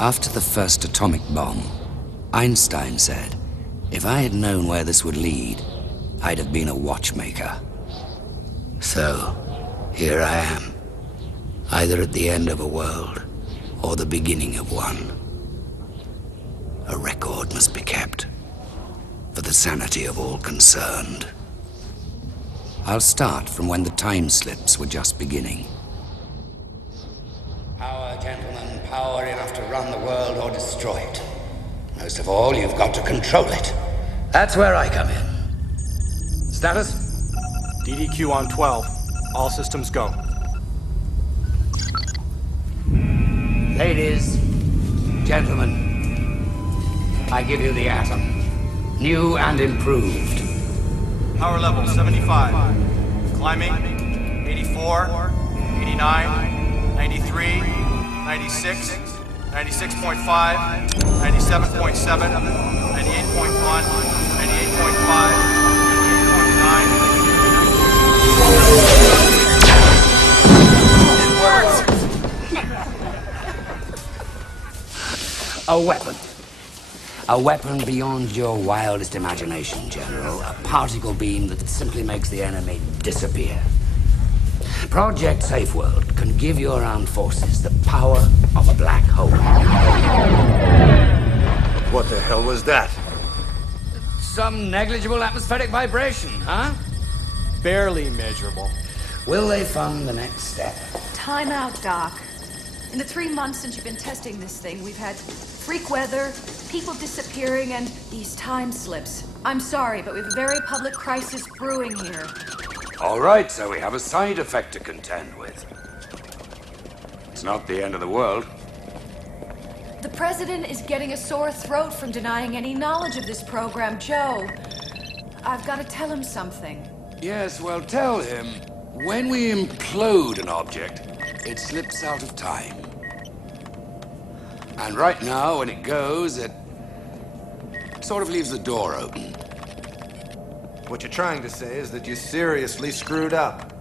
After the first atomic bomb, Einstein said, if I had known where this would lead, I'd have been a watchmaker. So, here I am, either at the end of a world or the beginning of one. A record must be kept for the sanity of all concerned. I'll start from when the time slips were just beginning. Power, gentlemen, power enough to run the world or destroy it. Most of all, you've got to control it. That's where I come in. Status? DDQ on 12. All systems go. Ladies, gentlemen, I give you the atom, new and improved. Power level 75. Climbing 84, 89, 93, 96, 96.5, 97.7, 98.1, 98.5, 98.9. It works! A weapon. A weapon beyond your wildest imagination, General. A particle beam that simply makes the enemy disappear. Project Safe World can give your armed forces the power of a black hole. What the hell was that? Some negligible atmospheric vibration, huh? Barely measurable. Will they fund the next step? Time out, Doc. In the 3 months since you've been testing this thing, we've had freak weather, people disappearing, and these time slips. I'm sorry, but we have a very public crisis brewing here. All right, so we have a side effect to contend with. It's not the end of the world. The president is getting a sore throat from denying any knowledge of this program, Joe. I've got to tell him something. Yes, well, tell him, when we implode an object, it slips out of time. And right now, when it goes, it sort of leaves the door open. What you're trying to say is that you seriously screwed up.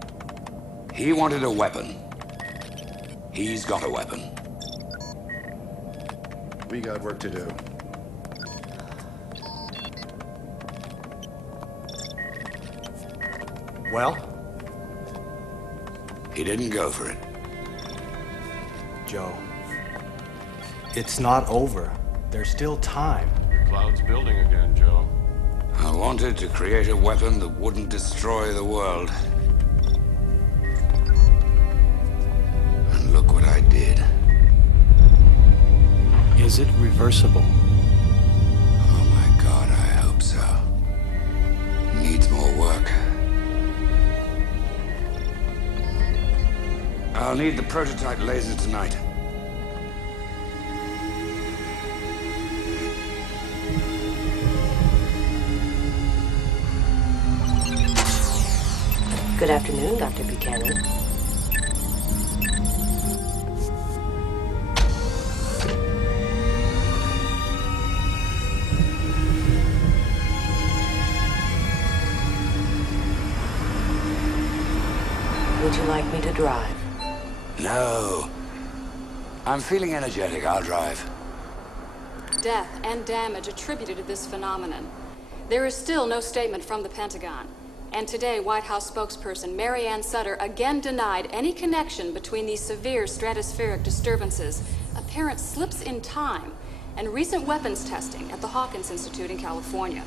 He wanted a weapon. He's got a weapon. We got work to do. Well? He didn't go for it. Joe. It's not over. There's still time. The cloud's building again, Joe. I wanted to create a weapon that wouldn't destroy the world. And look what I did. Is it reversible? Oh my God, I hope so. Needs more work. I'll need the prototype laser tonight. Good afternoon, Dr. Buchanan. Would you like me to drive? No. I'm feeling energetic. I'll drive. Death and damage attributed to this phenomenon. There is still no statement from the Pentagon. And today, White House spokesperson Mary Ann Sutter again denied any connection between these severe stratospheric disturbances, apparent slips in time, and recent weapons testing at the Hawkins Institute in California.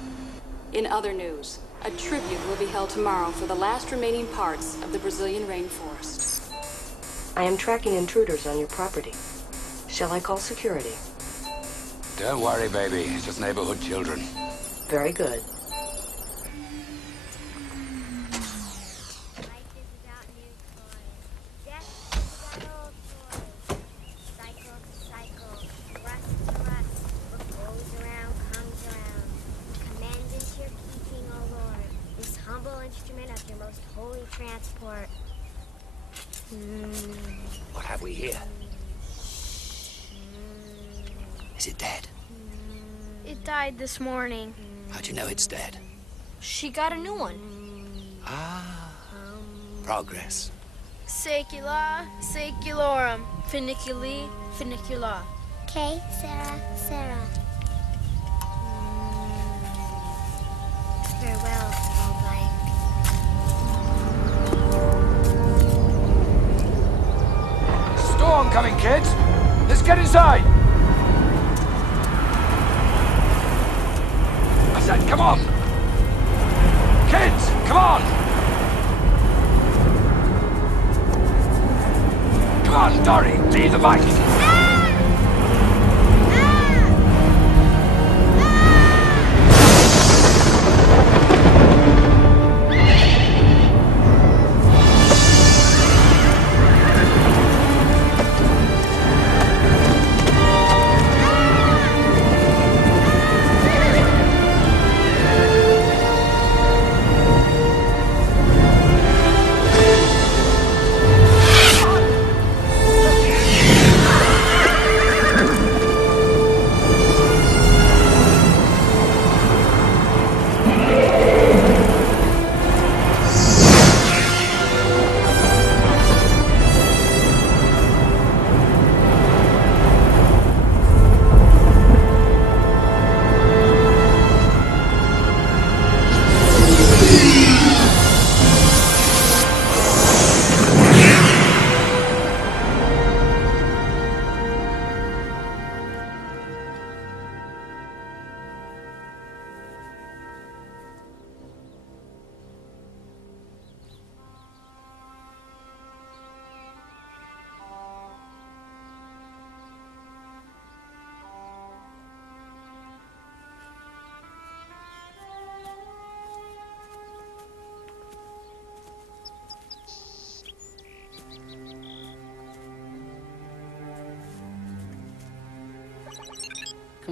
In other news, a tribute will be held tomorrow for the last remaining parts of the Brazilian rainforest. I am tracking intruders on your property. Shall I call security? Don't worry, baby. It's just neighborhood children. Very good. Transport. What have we here? Is it dead? It died this morning. How'd you know it's dead? She got a new one. Ah, progress. Secula, seculorum, funiculi, funicula. K, Sarah, Sarah. Farewell, small blank. Storm coming, kids! Let's get inside! I said, come on! Kids, come on! Come on, Dory, leave the bike!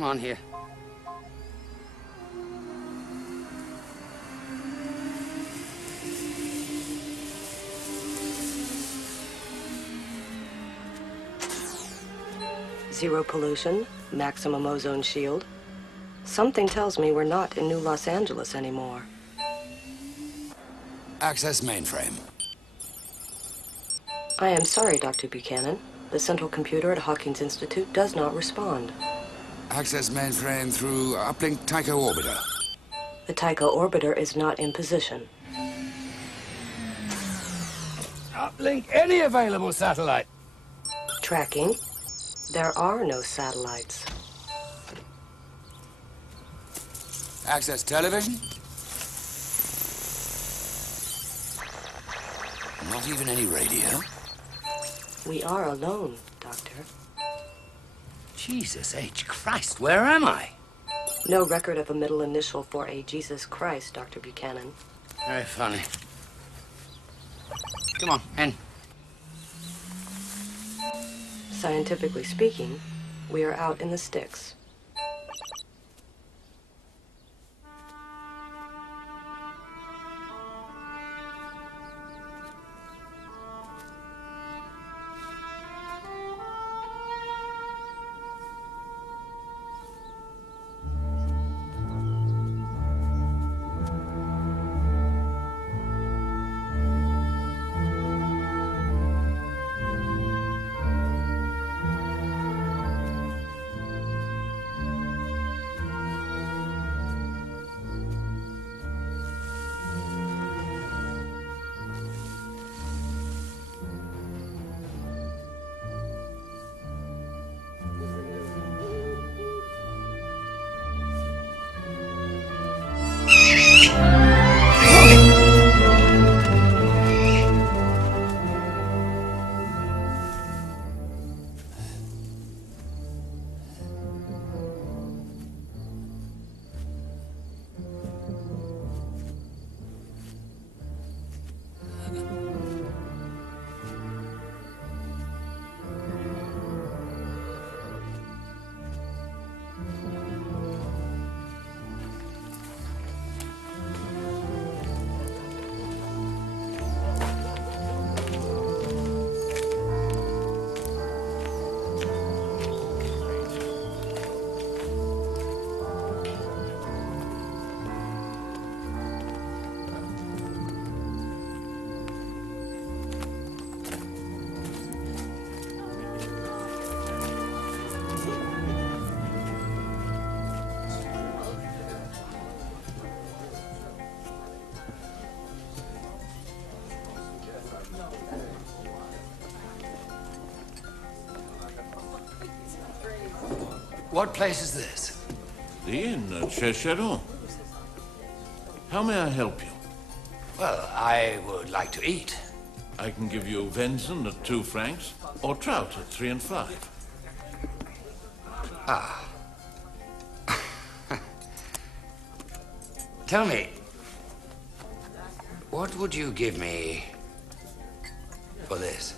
Come on here. Zero pollution, maximum ozone shield. Something tells me we're not in New Los Angeles anymore. Access mainframe. I am sorry, Dr. Buchanan. The central computer at Hawkins Institute does not respond. Access mainframe through uplink Tycho orbiter. The Tycho orbiter is not in position. Uplink any available satellite. Tracking. There are no satellites. Access television. Not even any radio. We are alone, Doctor. Jesus H. Christ, where am I? No record of a middle initial for a Jesus Christ, Dr. Buchanan. Very funny. Come on, in. Scientifically speaking, we are out in the sticks. What place is this? The inn at Cheshire. How may I help you? Well, I would like to eat. I can give you venison at 2 francs, or trout at 3 and 5. Ah. Tell me, what would you give me for this?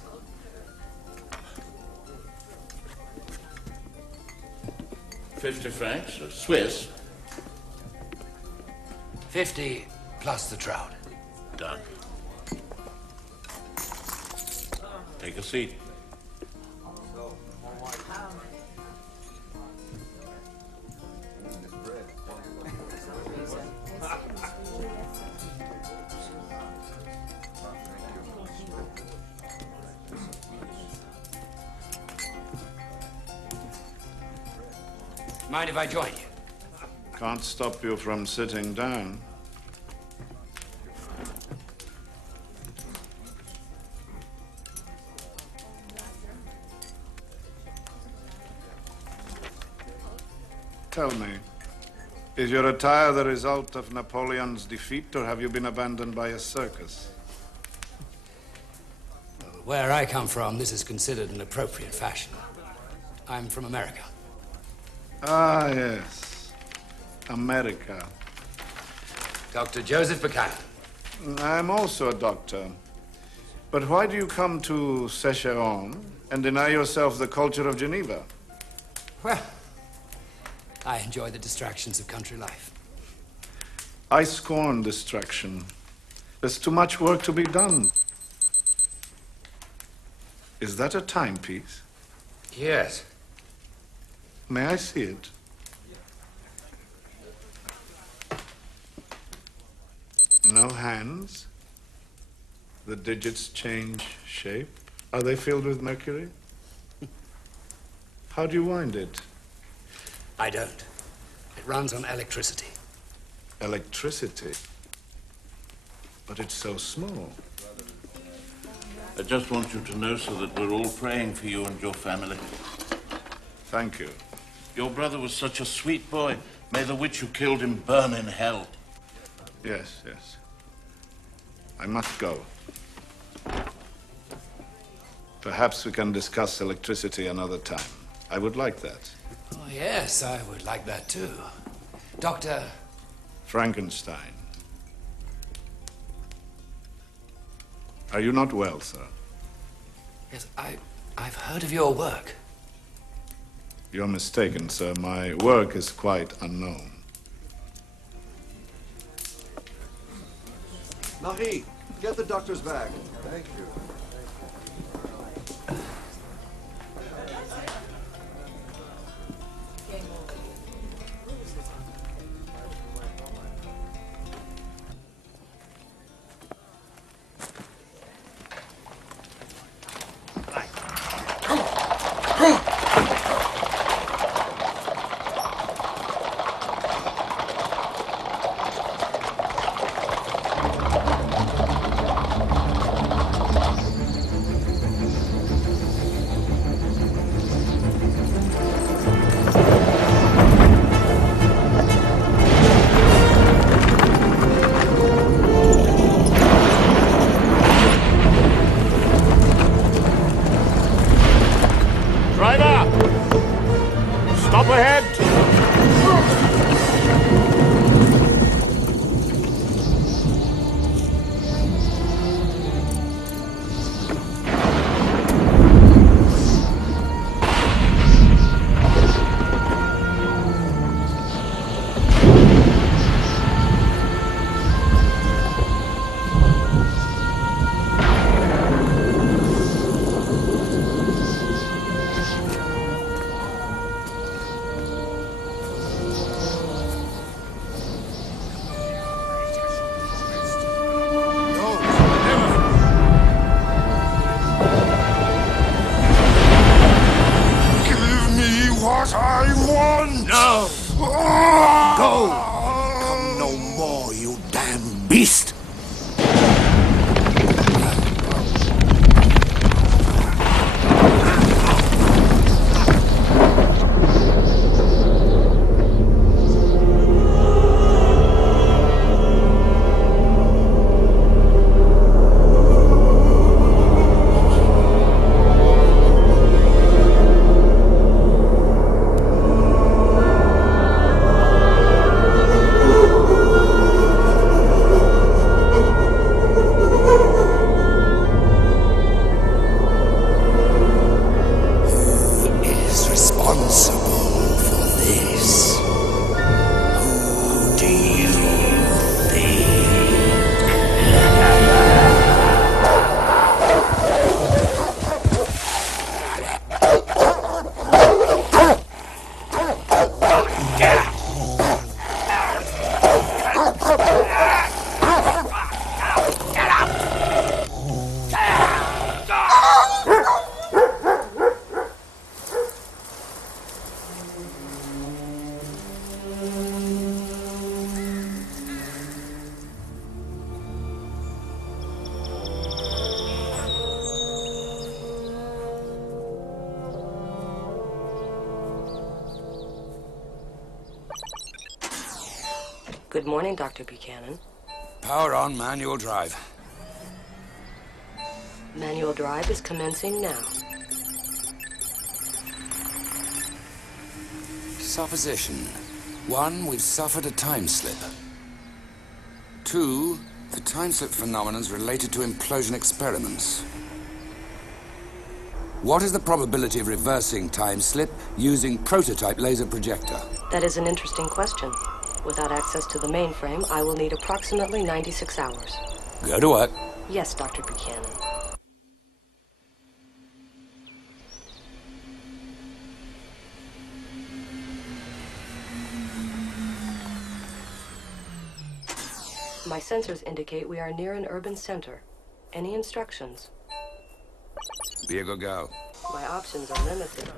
50 francs, Swiss. 50 plus the trout. Done. Take a seat. Mind if I join you? Can't stop you from sitting down. Tell me, is your attire the result of Napoleon's defeat, or have you been abandoned by a circus? Where I come from, this is considered an appropriate fashion. I'm from America. Ah, yes. America. Dr. Joseph Buchanan. I'm also a doctor. But why do you come to Secheron and deny yourself the culture of Geneva? Well, I enjoy the distractions of country life. I scorn distraction. There's too much work to be done. Is that a timepiece? Yes. May I see it? No hands? The digits change shape? Are they filled with mercury? How do you wind it? I don't. It runs on electricity. Electricity? But it's so small. I just want you to know so that we're all praying for you and your family. Thank you. Your brother was such a sweet boy. May the witch who killed him burn in hell. Yes, yes. I must go. Perhaps we can discuss electricity another time. I would like that. Oh, yes, I would like that too. Dr. Frankenstein. Are you not well, sir? Yes, I've heard of your work. You're mistaken, sir. My work is quite unknown. Marie, get the doctor's bag. Thank you. Good morning, Dr. Buchanan. Power on, manual drive. Manual drive is commencing now. Supposition. 1, we've suffered a time slip. 2, the time slip phenomenon is related to implosion experiments. What is the probability of reversing time slip using prototype laser projector? That is an interesting question. Without access to the mainframe, I will need approximately 96 hours. Go to work. Yes, Dr. Buchanan. My sensors indicate we are near an urban center. Any instructions? Be a good girl. My options are limited.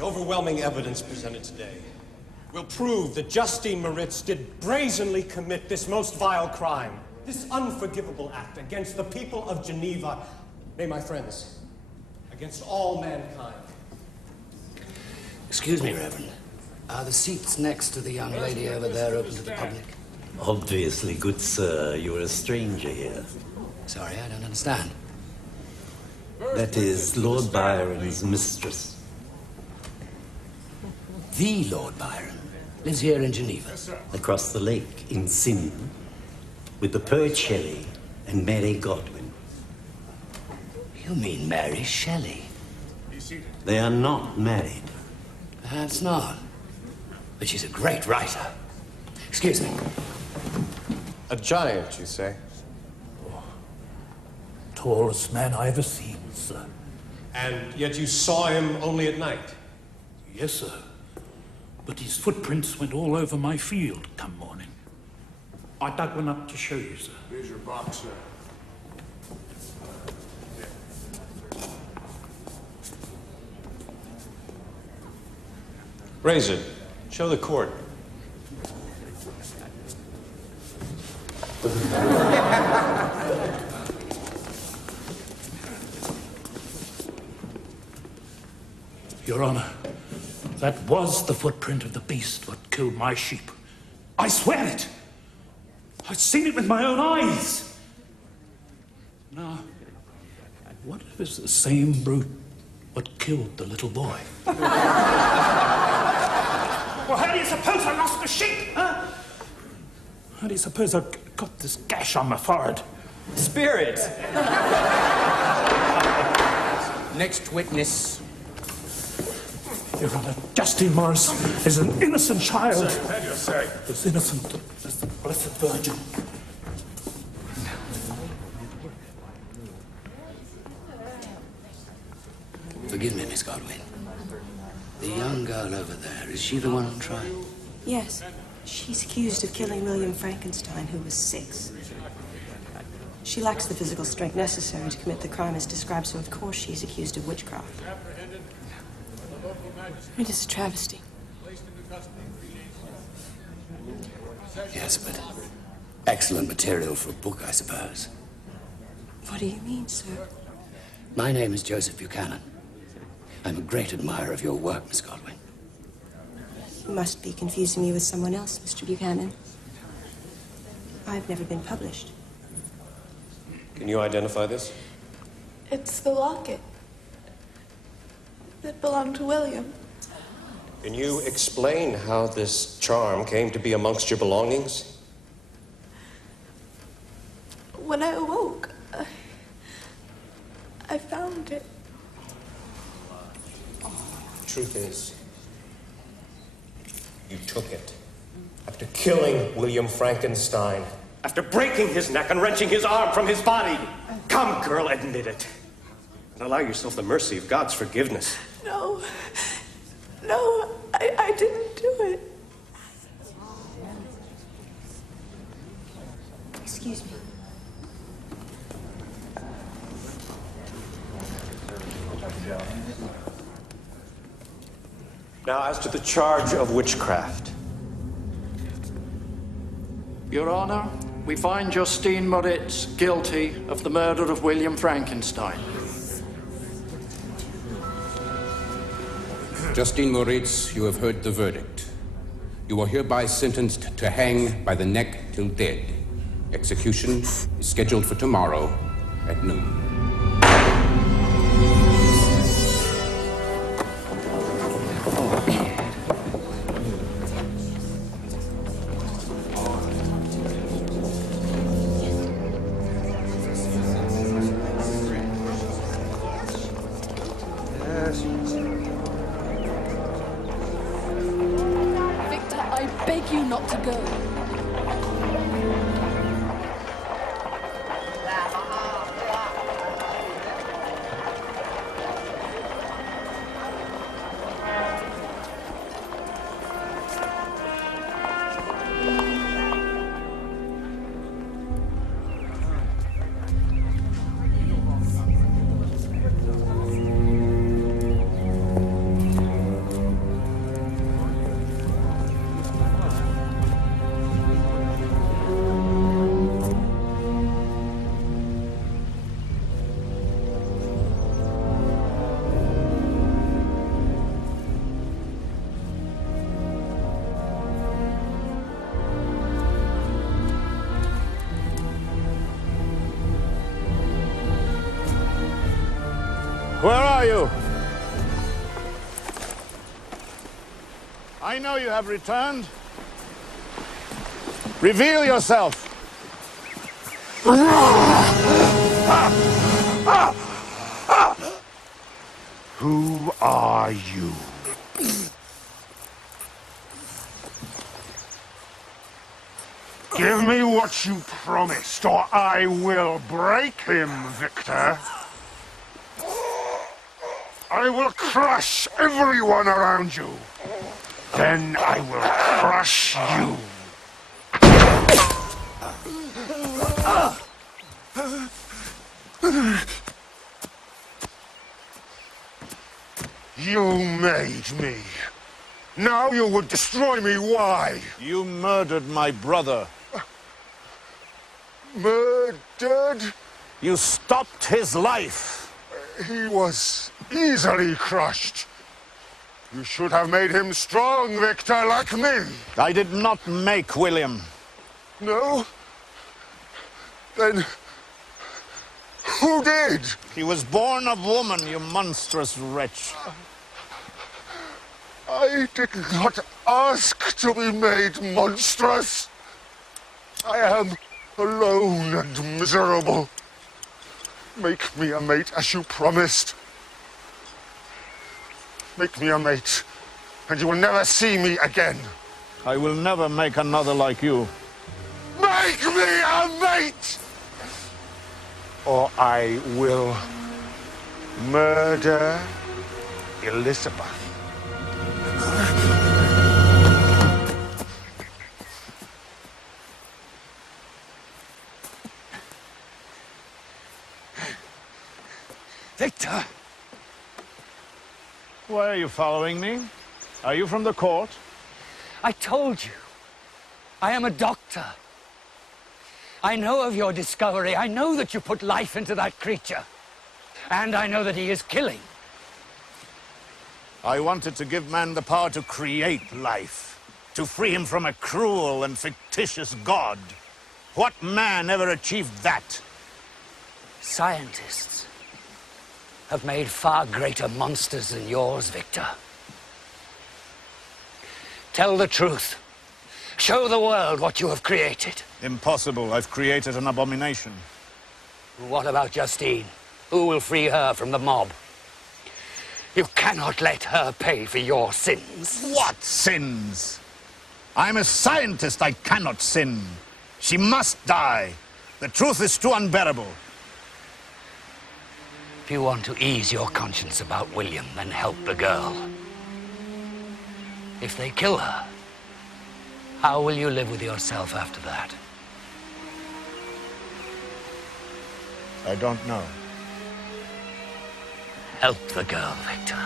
Overwhelming evidence presented today will prove that Justine Moritz did brazenly commit this most vile crime, this unforgivable act against the people of Geneva, nay, my friends, against all mankind. Excuse me, Reverend. Are the seats next to the young lady over there open to the public? Obviously, good sir, you're a stranger here. Sorry, I don't understand. That is Lord Byron's mistress. The Lord Byron lives here in Geneva. Across the lake in Sin, with the poet Shelley and Mary Godwin. You mean Mary Shelley? They are not married. Perhaps not. But she's a great writer. Excuse me. A giant, you say? Tallest man I ever seen, sir. And yet you saw him only at night? Yes, sir. But his footprints went all over my field come morning. I dug one up to show you, sir. Here's your box, sir. Raise it. Show the court. Your Honor, that was the footprint of the beast what killed my sheep. I swear it! I've seen it with my own eyes! Now, What if it's the same brute what killed the little boy? Well, how do you suppose I lost the sheep, huh? How do you suppose I got this gash on my forehead? Spirit! Next witness. Your Honor, Justine Morris is an innocent child. Say. As innocent as the Blessed Virgin. Forgive me, Miss Godwin. The young girl over there, is she the one on trial? Yes. She's accused of killing William Frankenstein, who was 6. She lacks the physical strength necessary to commit the crime as described, so of course she's accused of witchcraft. It is a travesty. Yes, but excellent material for a book, I suppose. What do you mean, sir? My name is Joseph Buchanan. I'm a great admirer of your work, Miss Godwin. You must be confusing me with someone else, Mr. Buchanan. I've never been published. Can you identify this? It's the locket that belonged to William. Can you explain how this charm came to be amongst your belongings? When I awoke, I found it. The truth is, you took it. After killing William Frankenstein. After breaking his neck and wrenching his arm from his body. Come, girl, admit it. And allow yourself the mercy of God's forgiveness. No. No, I didn't do it. Excuse me. Now, as to the charge of witchcraft. Your Honor, we find Justine Moritz guilty of the murder of William Frankenstein. Justine Moritz, you have heard the verdict. You are hereby sentenced to hang by the neck till dead. Execution is scheduled for tomorrow at noon. Victor, I beg you not to go. Where are you? I know you have returned. Reveal yourself. Who are you? Give me what you promised, or I will break him, Victor. I will crush everyone around you. Then I will crush you. You made me. Now you would destroy me. Why? You murdered my brother. Murdered? You stopped his life. He was easily crushed. You should have made him strong, Victor, like me. I did not make William. No? Then Who did? He was born of woman, you monstrous wretch. I did not ask to be made monstrous. I am alone and miserable. Make me a mate as you promised. Make me a mate, and you will never see me again. I will never make another like you. Make me a mate! Or I will murder Elizabeth. Victor! Why are you following me? Are you from the court? I told you. I am a doctor. I know of your discovery. I know that you put life into that creature. And I know that he is killing. I wanted to give man the power to create life, to free him from a cruel and fictitious god. What man ever achieved that? Scientists have made far greater monsters than yours, Victor. Tell the truth. Show the world what you have created. Impossible. I've created an abomination. What about Justine? Who will free her from the mob? You cannot let her pay for your sins. What sins? I'm a scientist. I cannot sin. She must die. The truth is too unbearable. If you want to ease your conscience about William, then help the girl. If they kill her, how will you live with yourself after that? I don't know. Help the girl, Victor.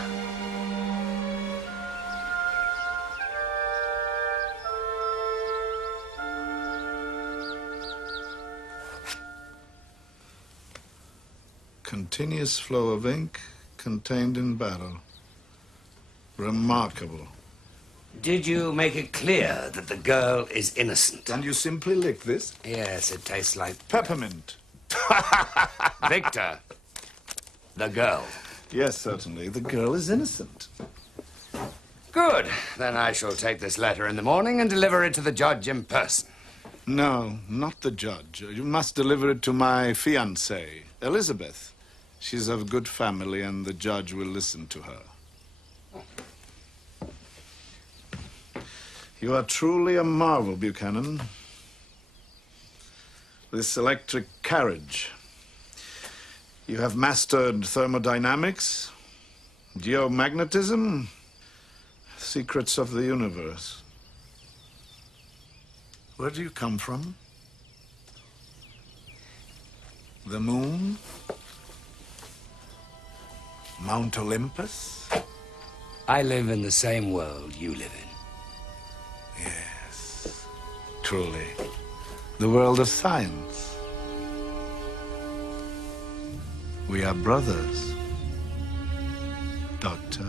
Continuous flow of ink contained in barrel. Remarkable. Did you make it clear that the girl is innocent? And you simply lick this? Yes, it tastes like Peppermint. Victor. The girl. Yes, certainly. The girl is innocent. Good. Then I shall take this letter in the morning and deliver it to the judge in person. No, not the judge. You must deliver it to my fiancée, Elizabeth. She's of good family, and the judge will listen to her. You are truly a marvel, Buchanan. This electric carriage. You have mastered thermodynamics, geomagnetism, secrets of the universe. Where do you come from? The moon? Mount Olympus? I live in the same world you live in. Yes, truly. The world of science. We are brothers, Doctor.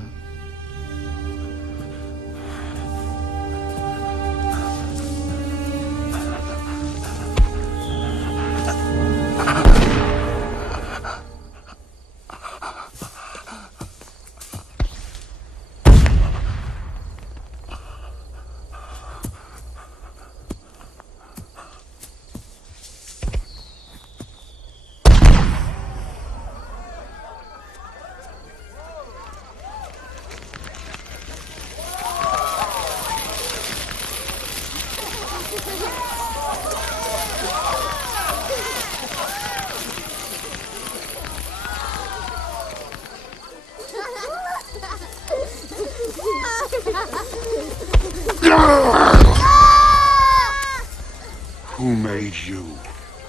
Who made you?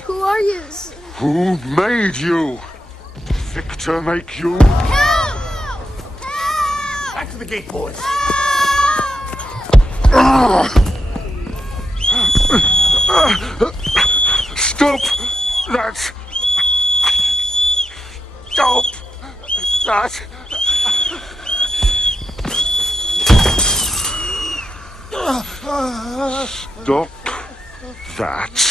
Who are you? Who made you? Victor make you? Help! Back to the gate, boys. Stop that! Stop that! Stop that!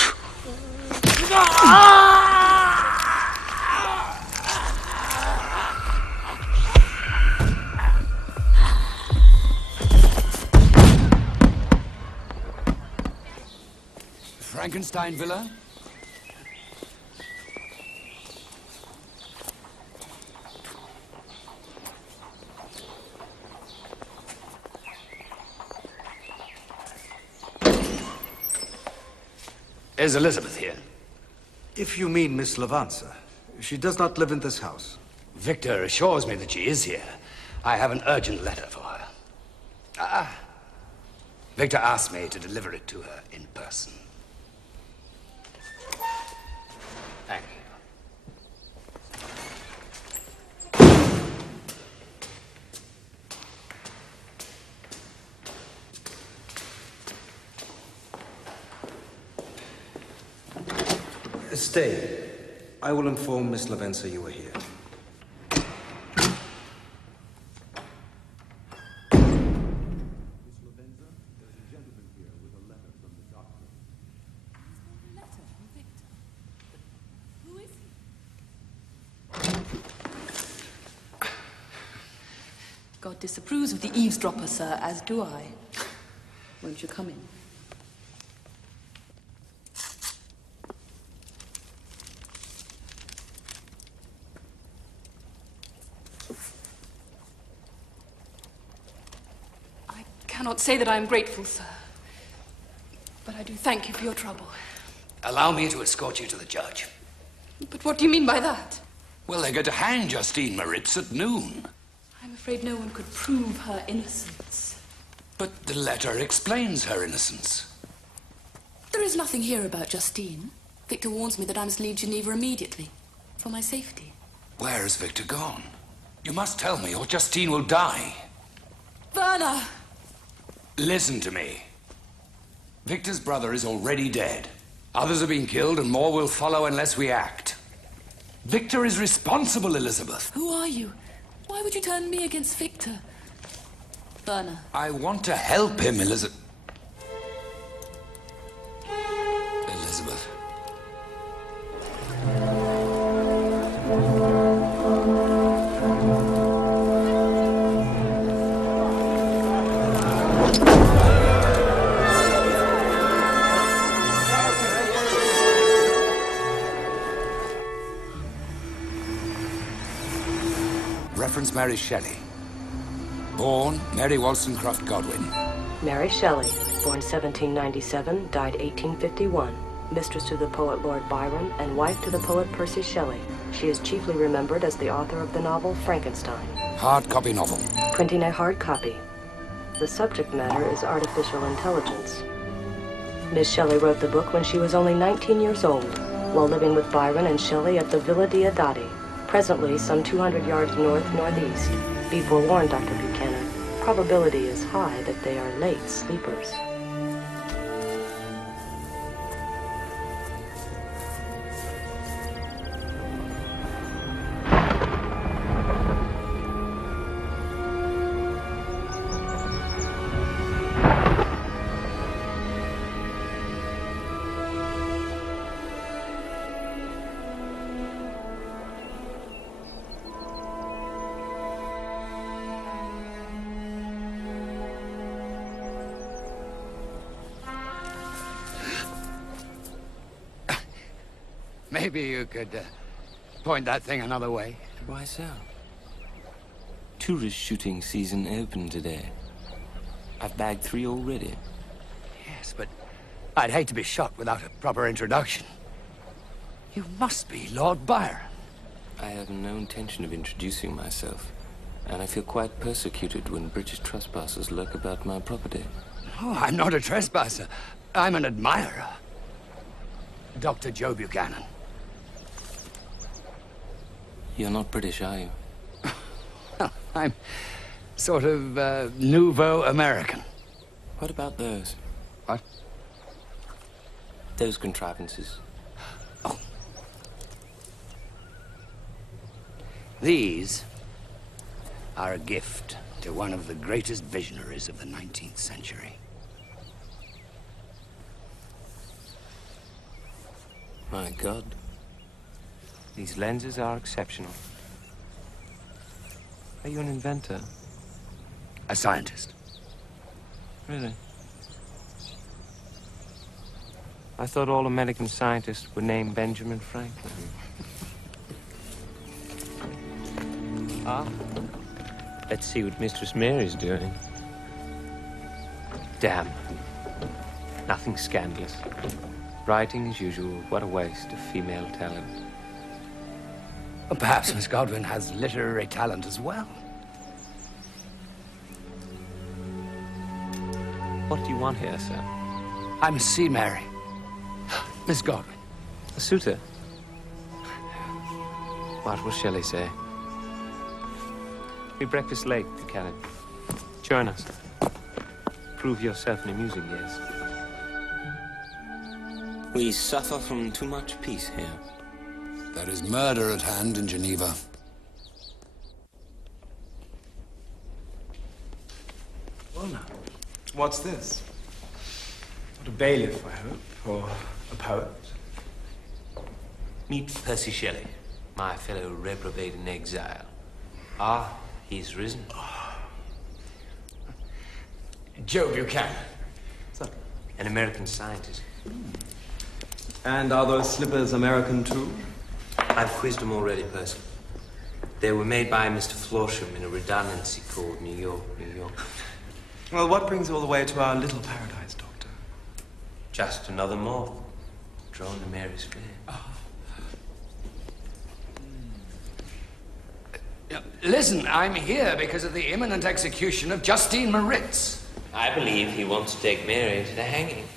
Frankenstein Villa? Is Elizabeth here? If you mean Miss Lavanza, she does not live in this house. Victor assures me that she is here. I have an urgent letter for her. Victor asked me to deliver it to her in person. Thank you. Stay. I will inform Miss Lavanza you are here. God disapproves of the eavesdropper, sir, as do I. Won't you come in? I cannot say that I am grateful, sir. But I do thank you for your trouble. Allow me to escort you to the judge. But what do you mean by that? Well, they're going to hang Justine Moritz at noon. I'm afraid no one could prove her innocence. But the letter explains her innocence. There is nothing here about Justine. Victor warns me that I must leave Geneva immediately, for my safety. Where has Victor gone? You must tell me, or Justine will die. Werner! Listen to me. Victor's brother is already dead. Others have been killed, and more will follow unless we act. Victor is responsible, Elizabeth. Who are you? Why would you turn me against Victor? Werner. I want to help him, Elizabeth. Elizabeth. Reference Mary Shelley. Born Mary Wollstonecraft Godwin. Mary Shelley, born 1797, died 1851. Mistress to the poet Lord Byron and wife to the poet Percy Shelley. She is chiefly remembered as the author of the novel Frankenstein. Hard copy novel. Printing a hard copy. The subject matter is artificial intelligence. Miss Shelley wrote the book when she was only 19 years old, while living with Byron and Shelley at the Villa Diodati, presently some 200 yards north-northeast. Be forewarned, Dr. Buchanan. Probability is high that they are late sleepers. Maybe you could point that thing another way. Why so? Tourist shooting season opened today. I've bagged 3 already. Yes, but I'd hate to be shot without a proper introduction. You must be Lord Byron. I have no intention of introducing myself, and I feel quite persecuted when British trespassers lurk about my property. Oh, I'm not a trespasser. I'm an admirer. Dr. Joe Buchanan. You're not British, are you? I'm sort of nouveau American. What about those? What? Those contrivances. Oh. These are a gift to one of the greatest visionaries of the 19th century. My God. These lenses are exceptional. Are you an inventor? A scientist. Really? I thought all American scientists were named Benjamin Franklin. Ah. Let's see what Mistress Mary's doing. Damn. Nothing scandalous. Writing as usual. What a waste of female talent. Well, perhaps Miss Godwin has literary talent as well. What do you want here, sir? I must see Mary. Miss Godwin. A suitor? What will Shelley say? We breakfast late, Buchanan. Join us. Prove yourself an amusing guest. We suffer from too much peace here. There is murder at hand in Geneva. Well now, what's this? Not a bailiff, I hope, or a poet? Meet Percy Shelley, my fellow reprobate in exile. Ah, he's risen. Joe Buchanan. An American scientist. And are those slippers American too? I've quizzed them already, Percy. They were made by Mr. Florsham in a redundancy called New York, New York. Well, what brings you all the way to our little paradise, Doctor? Just another moth drawn to Mary's flame. Listen, I'm here because of the imminent execution of Justine Moritz. I believe he wants to take Mary to the hanging.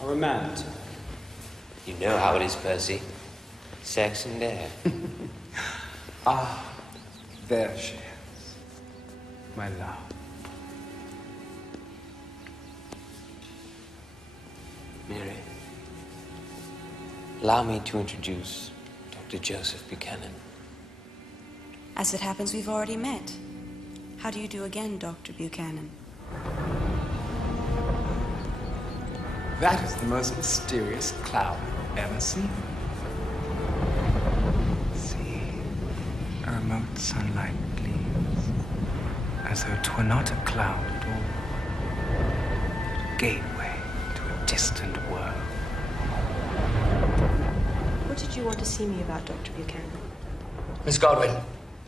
A remand. You know how it is, Percy. Sex and dare. Ah, there she is. My love. Mary, allow me to introduce Dr. Joseph Buchanan. As it happens, we've already met. How do you do again, Dr. Buchanan? That is the most mysterious cloud I've ever seen. See, a remote sunlight gleams, as though 'twere not a cloud at all, but a gateway to a distant world. What did you want to see me about, Dr. Buchanan? Miss Godwin,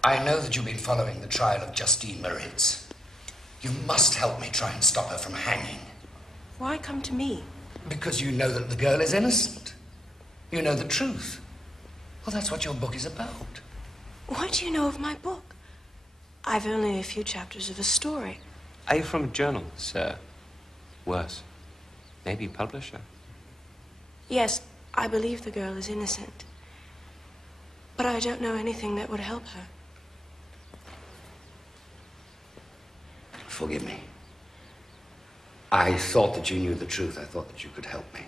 I know that you've been following the trial of Justine Moritz. You must help me try and stop her from hanging. Why come to me? Because you know that the girl is innocent. You know the truth. Well, that's what your book is about. What do you know of my book? I've only a few chapters of a story. Are you from a journal, sir? Worse, maybe publisher. Yes, I believe the girl is innocent. But I don't know anything that would help her. Forgive me. I thought that you knew the truth. I thought that you could help me.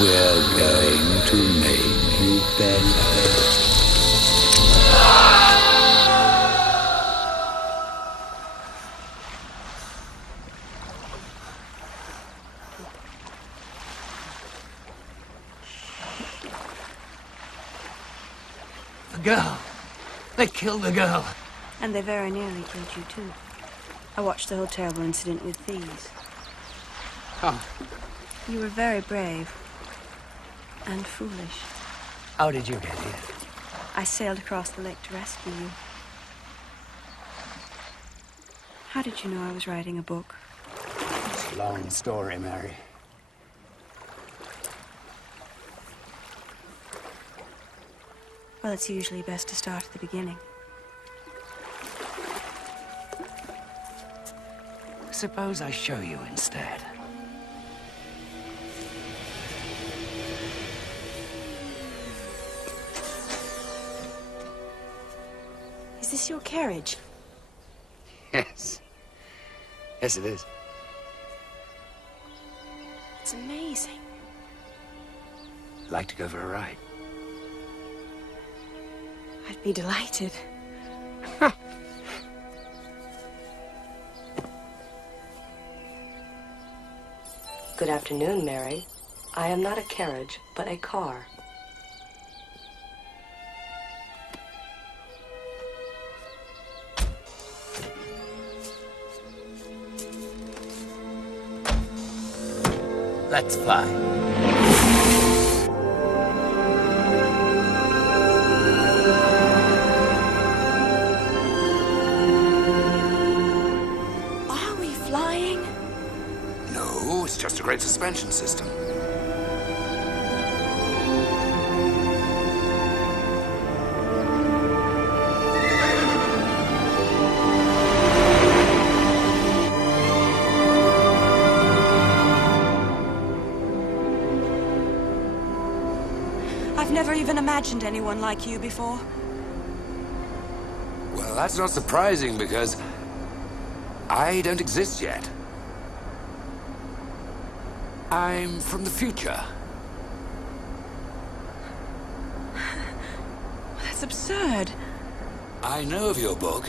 We're going to make you better. The girl. They killed the girl. And they very nearly killed you, too. I watched the whole terrible incident with these. Oh. You were very brave. And foolish. How did you get here? I sailed across the lake to rescue you. How did you know I was writing a book? It's a long story, Mary. Well, it's usually best to start at the beginning. Suppose I show you instead. Is this your carriage? Yes. Yes, it is. It's amazing. Like to go for a ride? I'd be delighted. Good afternoon, Mary. I am not a carriage, but a car. Let's fly. Are we flying? No, it's just a great suspension system. I've never even imagined anyone like you before. Well, that's not surprising because I don't exist yet. I'm from the future. That's absurd. I know of your book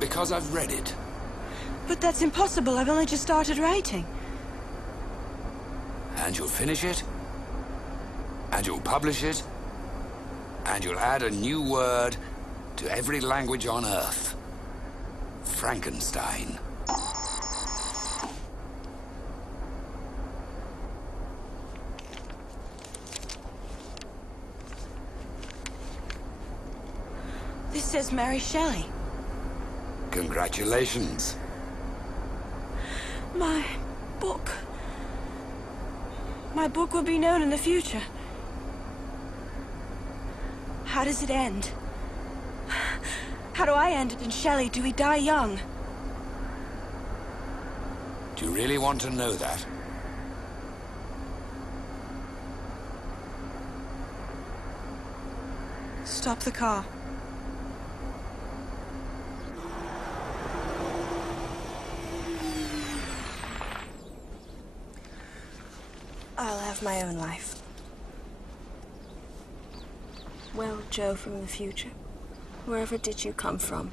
because I've read it. But that's impossible. I've only just started writing. And you'll finish it, and you'll publish it, and you'll add a new word to every language on Earth. Frankenstein. This says Mary Shelley. Congratulations. My book. My book will be known in the future. How does it end? How do I end it and Shelley? Do we die young? Do you really want to know that? Stop the car. I'll have my own life. Well, Joe from the future, wherever did you come from?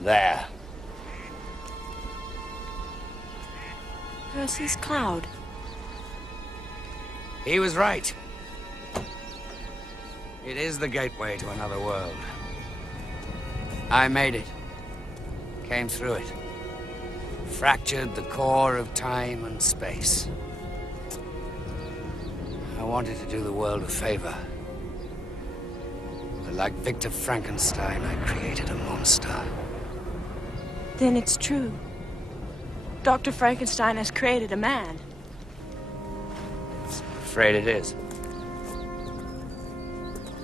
There. Percy's cloud. He was right. It is the gateway to another world. I made it. Came through it. Fractured the core of time and space. I wanted to do the world a favor. But like Victor Frankenstein, I created a monster. Then it's true. Dr. Frankenstein has created a man. Afraid it is.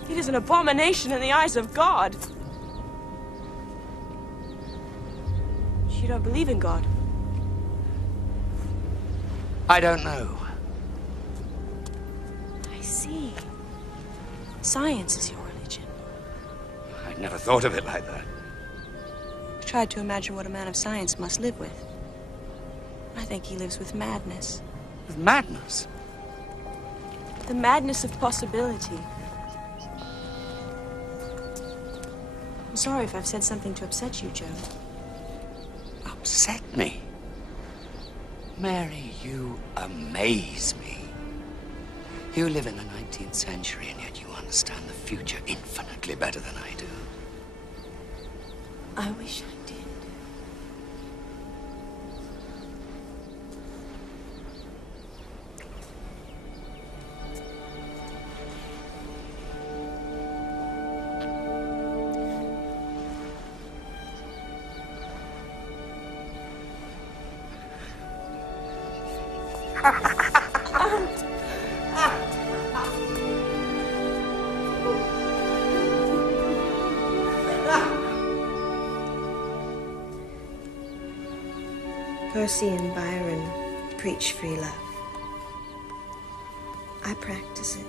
It is an abomination in the eyes of God. You don't believe in God? I don't know. I see. Science is your religion. I'd never thought of it like that. tried to imagine what a man of science must live with. I think he lives with madness. With madness? The madness of possibility. I'm sorry if I've said something to upset you, Joe. Upset me? Mary, you amaze me. You live in the 19th century, and yet you understand the future infinitely better than I do. I wish I did. Percy and Byron preach free love. I practice it.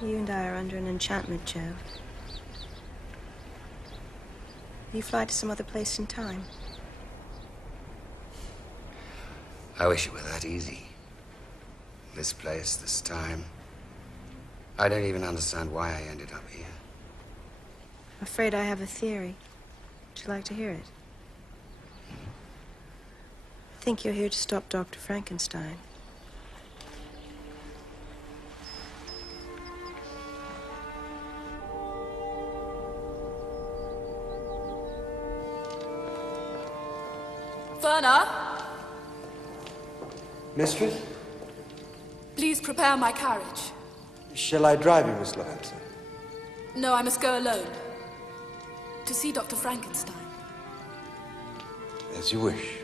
You and I are under an enchantment, Joe. Will you fly to some other place in time? I wish it were that easy. This place, this time. I don't even understand why I ended up here. I'm afraid I have a theory. Would you like to hear it? I think you're here to stop Dr. Frankenstein. Werner, Mistress, please prepare my carriage. shall I drive you, Miss Levanter? No, I must go alone. To see Dr. Frankenstein. As you wish.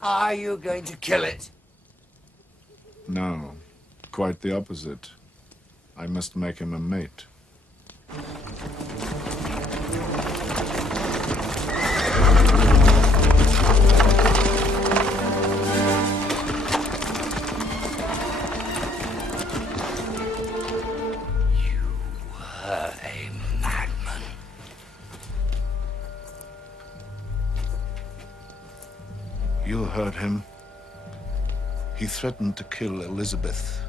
Are you going to kill it? No, quite the opposite. I must make him a mate. A madman. You heard him. He threatened to kill Elizabeth.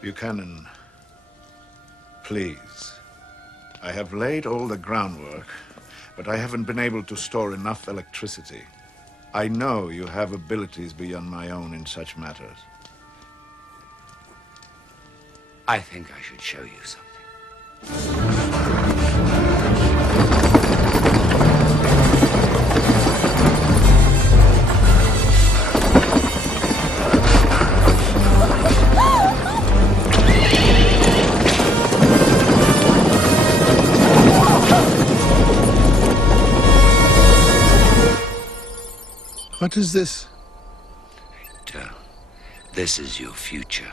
Buchanan, please. I have laid all the groundwork, but I haven't been able to store enough electricity. I know you have abilities beyond my own in such matters. I think I should show you something. What is this? Victor, this is your future.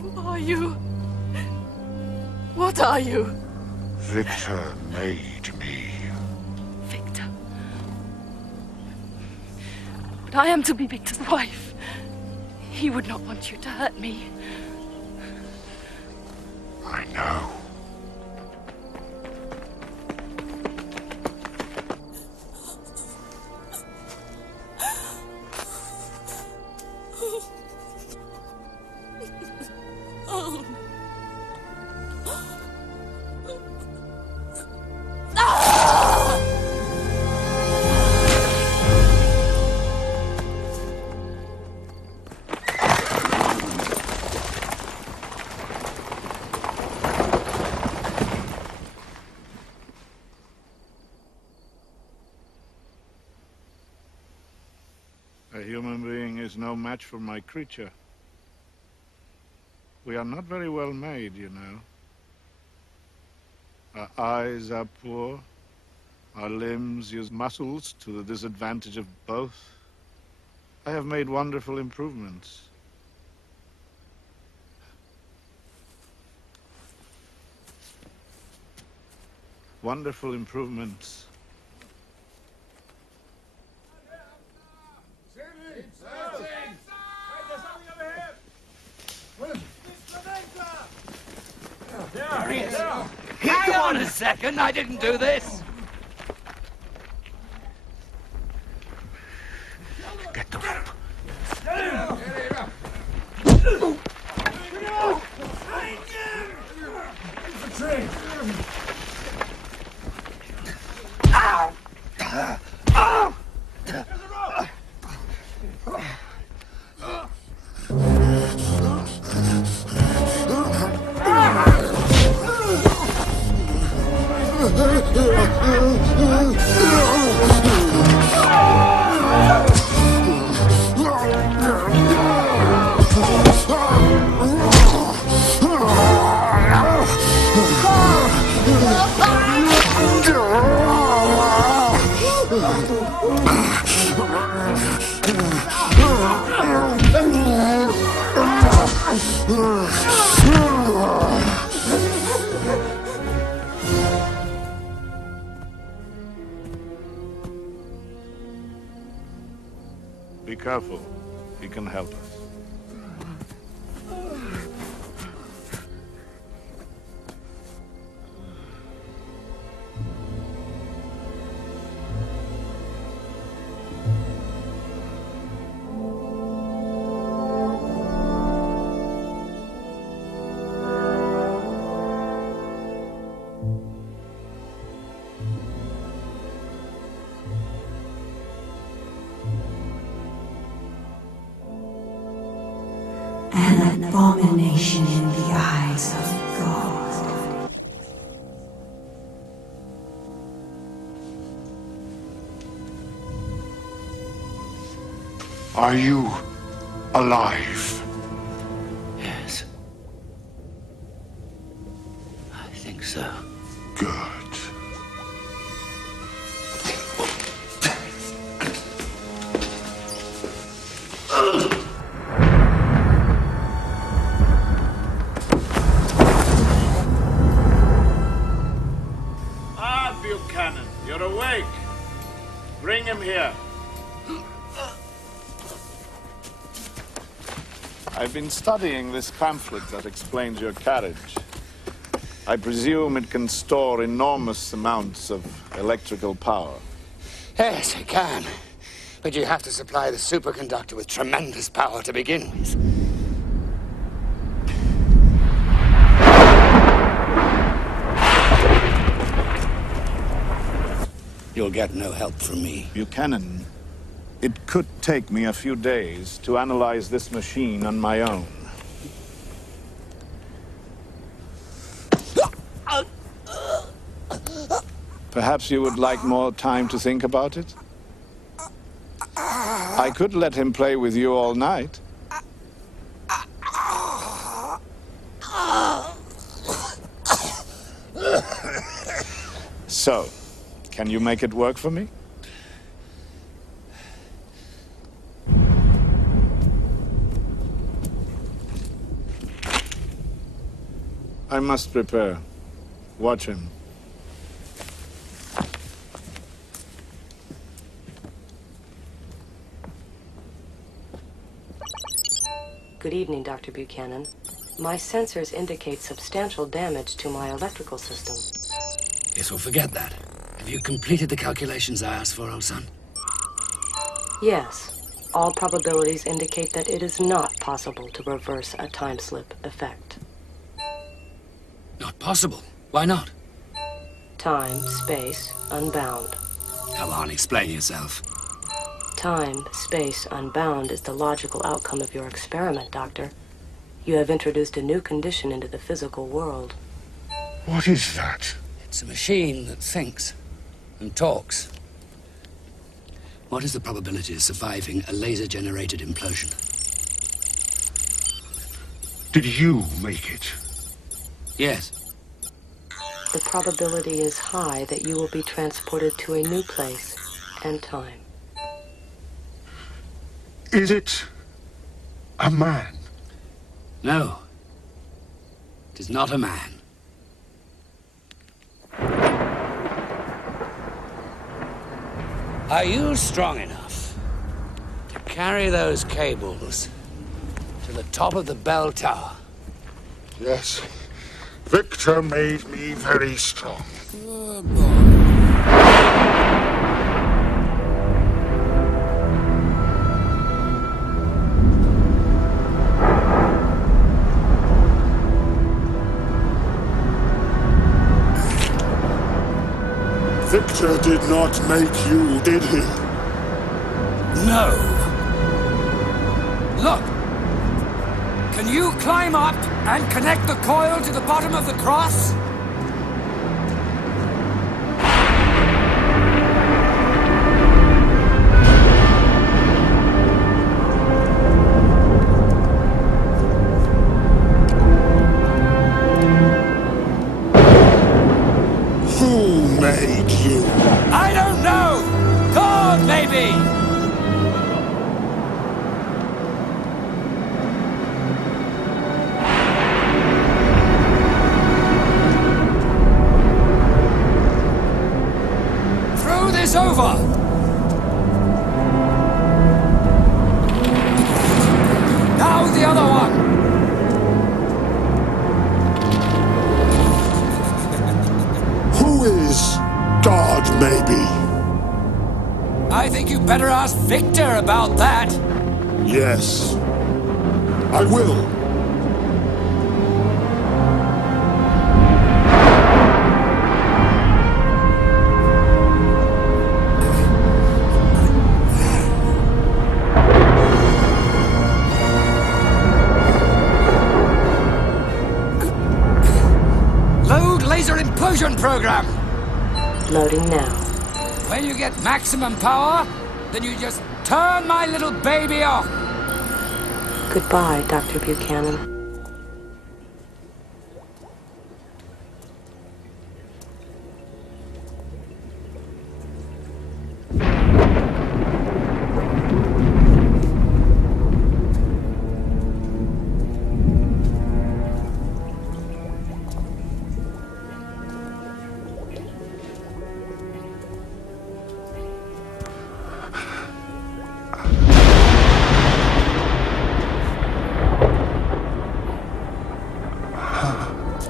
Who are you? What are you? Victor made me. Victor. But I am to be Victor's wife. He would not want you to hurt me. I know. Oh. A human being is no match for my creature. We are not very well made, you know. Our eyes are poor. Our limbs use muscles to the disadvantage of both. I have made wonderful improvements. Wonderful improvements. There he is. Hang on a second, I didn't do this. Get the rope. Be careful. He can help us. An abomination in the eyes of God. Are you alive? Yes. I think so. Good. Buchanan, you're awake. Bring him here. I've been studying this pamphlet that explains your carriage. I presume it can store enormous amounts of electrical power. Yes, it can. But you have to supply the superconductor with tremendous power to begin with. You'll get no help from me. Buchanan, it could take me a few days to analyze this machine on my own. Perhaps you would like more time to think about it? I could let him play with you all night. So, can you make it work for me? I must prepare. Watch him. Good evening, Dr. Buchanan. My sensors indicate substantial damage to my electrical system. Guess we'll forget that. Have you completed the calculations I asked for, old son? Yes. All probabilities indicate that it is not possible to reverse a time slip effect. Not possible. Why not? Time, space, unbound. Come on, explain yourself. Time, space, unbound is the logical outcome of your experiment, Doctor. You have introduced a new condition into the physical world. What is that? It's a machine that thinks and talks. What is the probability of surviving a laser-generated implosion? Did you make it? Yes. The probability is high that you will be transported to a new place and time. Is it a man? No. It is not a man. Are you strong enough to carry those cables to the top of the bell tower? Yes. Victor made me very strong. Good boy. Victor did not make you, did he? No. Look. Can you climb up and connect the coil to the bottom of the cross? Who made you? I don't know! God, maybe! Throw this over! Now the other one! Who is God, maybe? I think you better ask Victor about that. Yes. I will. Load laser implosion program. Loading now. When you get maximum power, then you just turn my little baby off. Goodbye, Dr. Buchanan.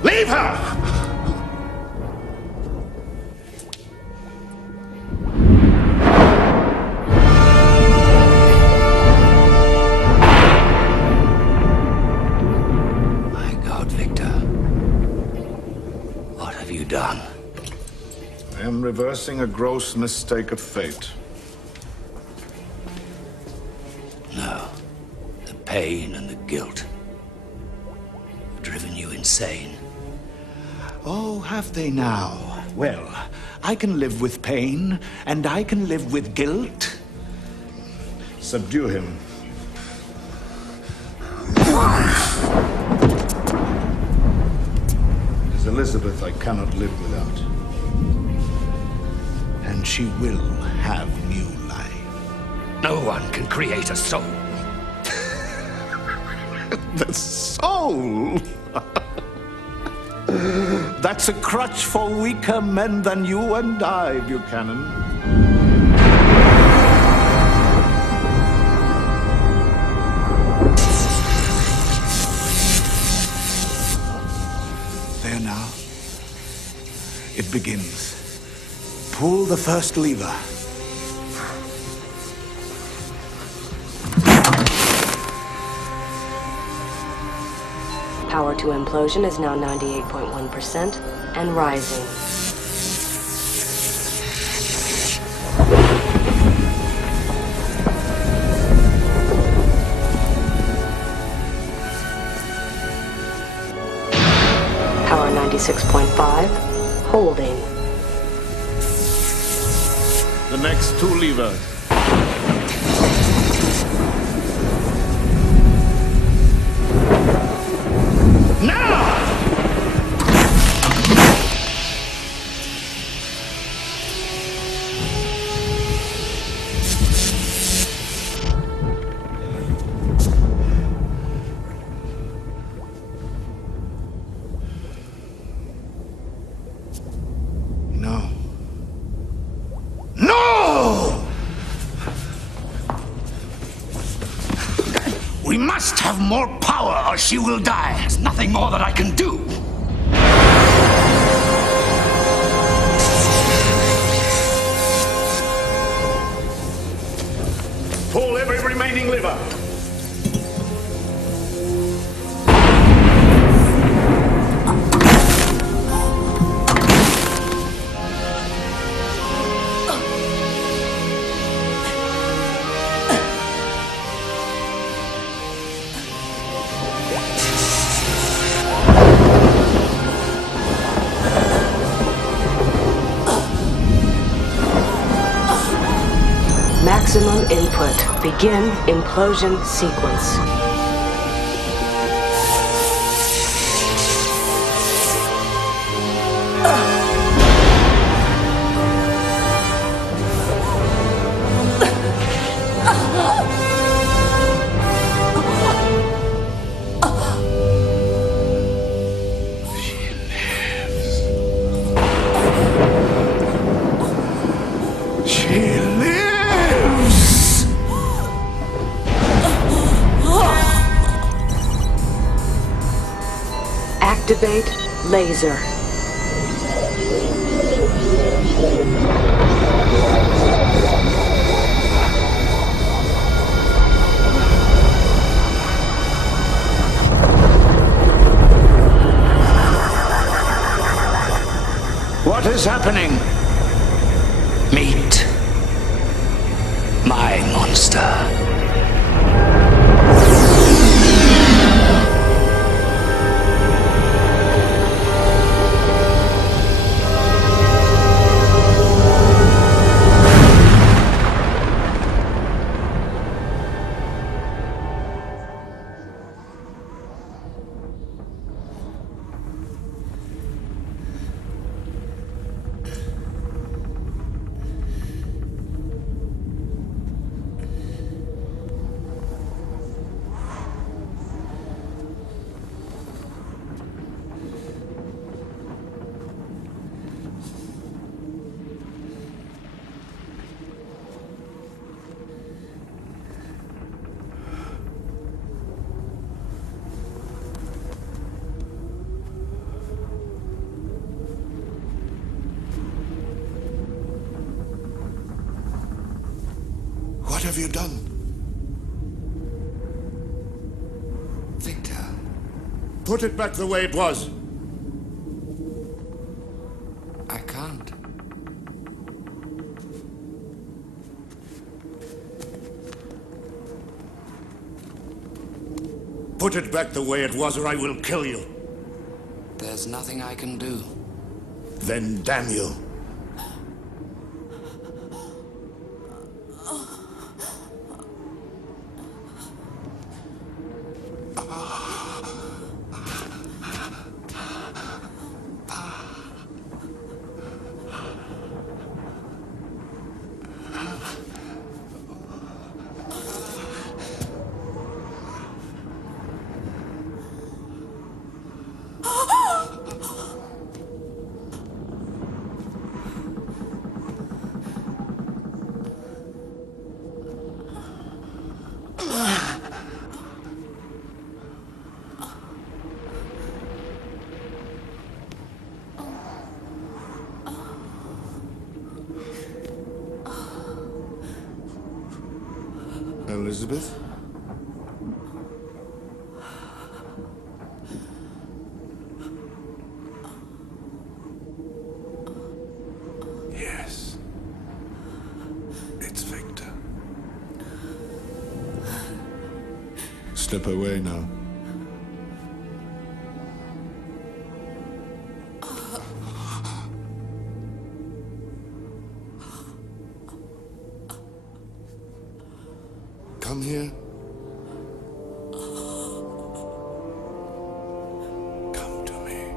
Leave her! My God, Victor. What have you done? I am reversing a gross mistake of fate. No. The pain and the guilt have driven you insane. Oh, have they now? Well, I can live with pain, and I can live with guilt. Subdue him. It is Elizabeth I cannot live without. and she will have new life. No one can create a soul. The soul? That's a crutch for weaker men than you and I, Buchanan. There now. It begins. Pull the first lever. Power to implosion is now 98.1% and rising. Power 96.5, holding. The next two levers. We must have more power or she will die. There's nothing more that I can do. Pull every remaining lever. Maximum input. Begin implosion sequence. Activate laser. What is happening? Meet my monster. What have you done? Victor. Put it back the way it was. I can't. Put it back the way it was, or I will kill you. There's nothing I can do. Then damn you. Elizabeth? Yes. It's Victor. Step away now. Come here. Come to me.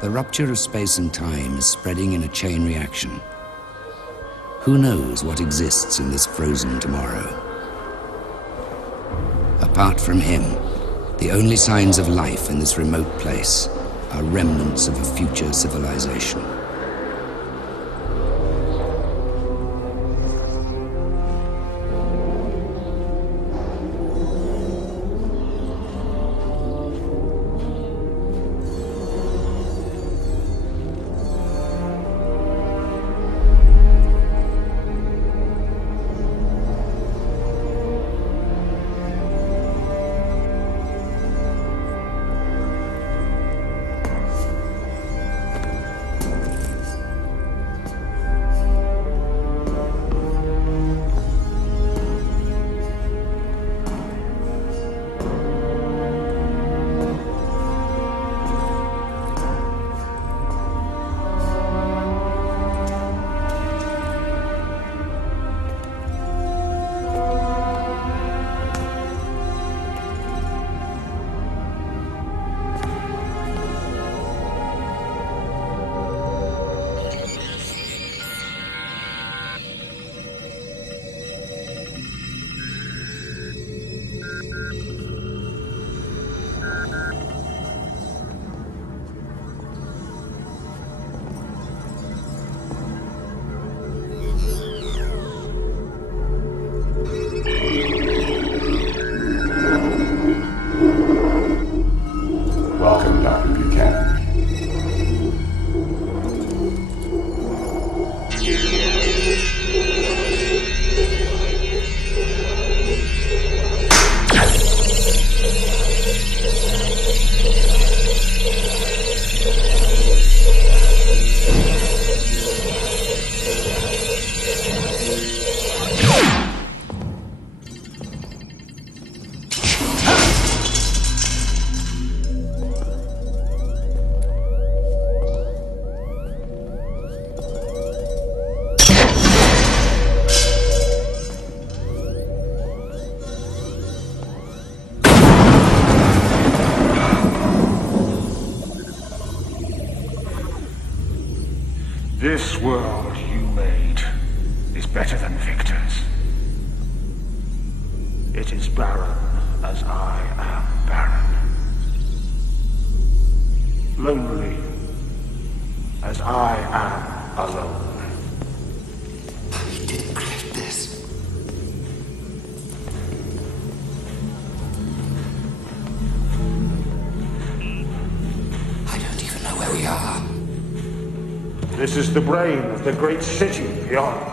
The rupture of space and time is spreading in a chain reaction. Who knows what exists in this frozen tomorrow? Apart from him, the only signs of life in this remote place are remnants of a future civilization. Welcome, Dr. Buchanan. This world you made is better than Victor's. It is barren as I am barren. Lonely as I am alone. I didn't create this. I don't even know where we are. This is the brain of the great city beyond.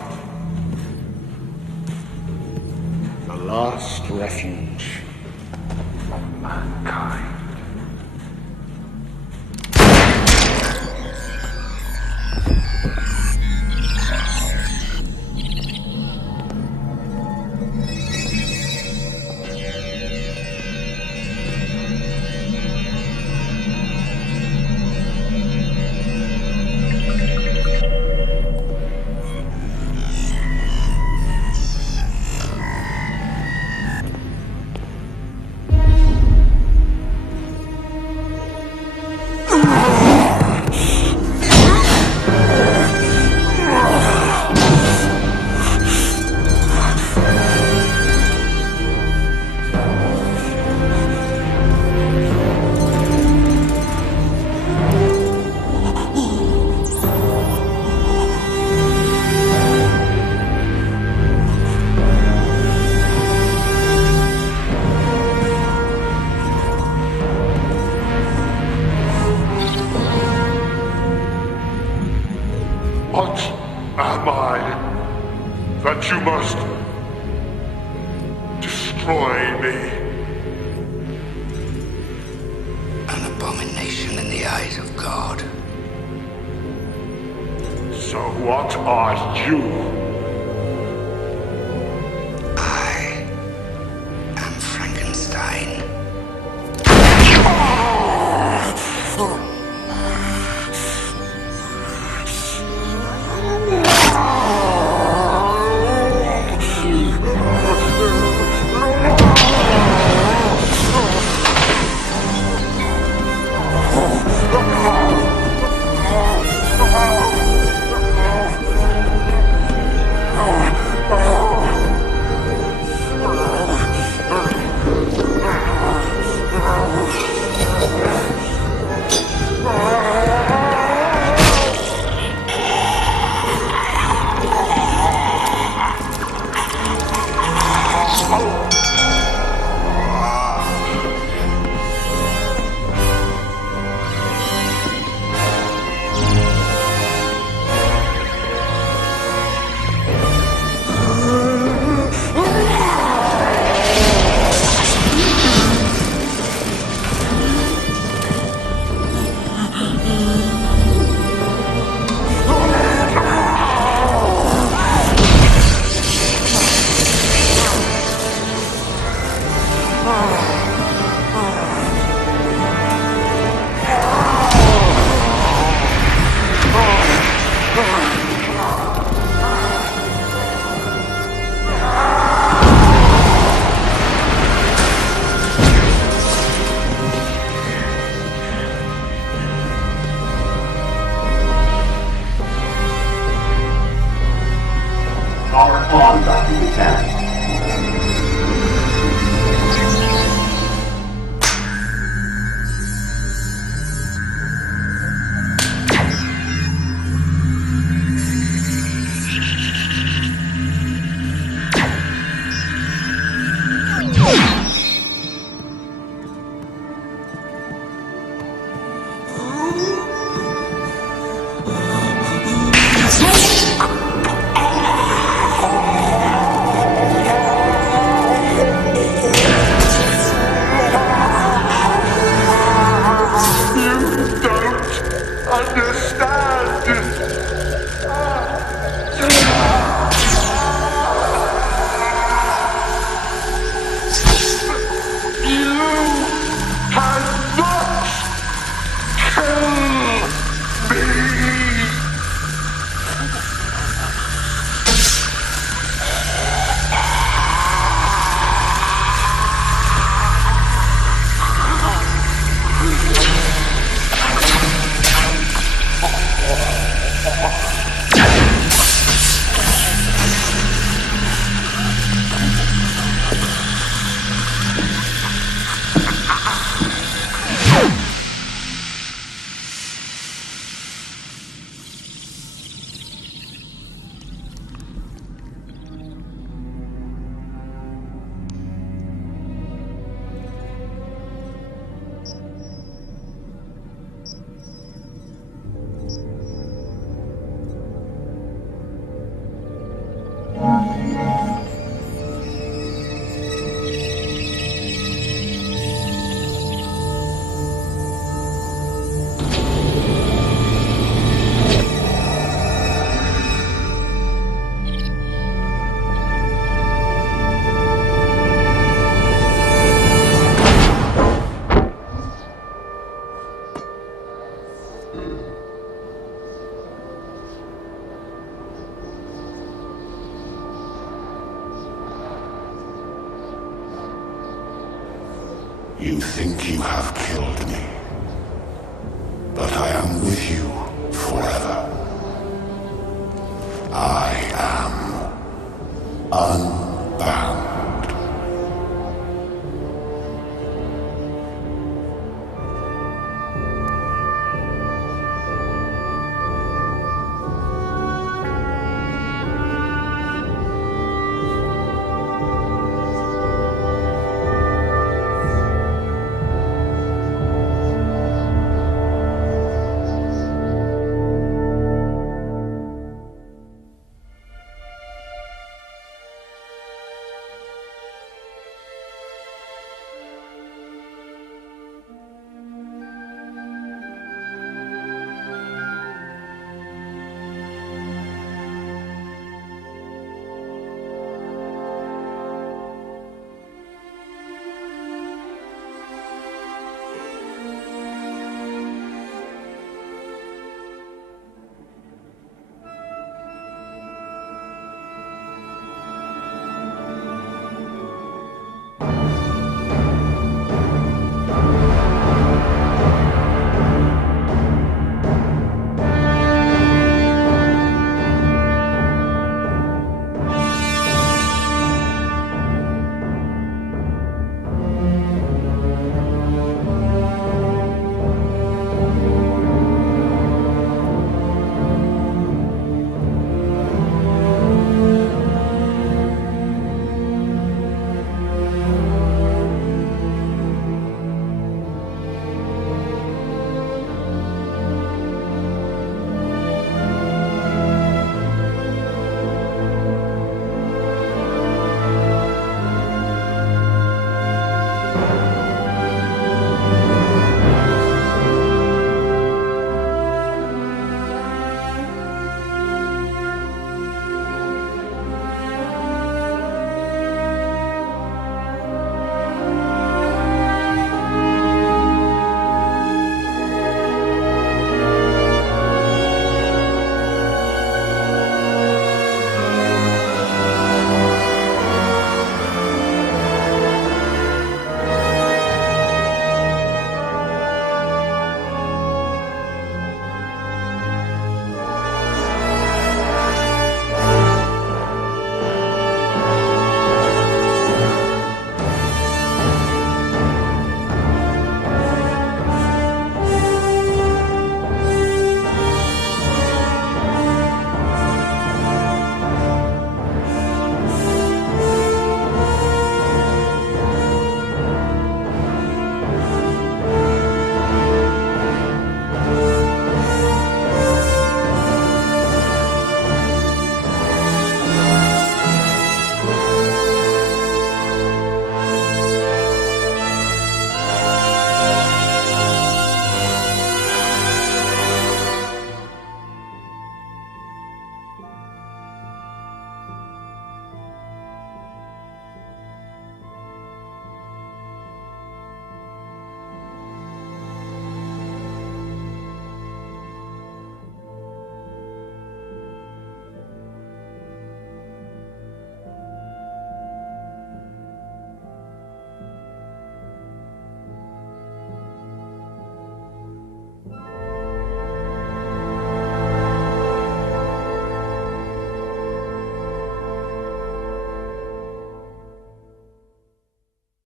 The last refuge of mankind. What am I that you must destroy me? An abomination in the eyes of God. So what are you? I am Frankenstein. You think you have killed me, but I am with you forever.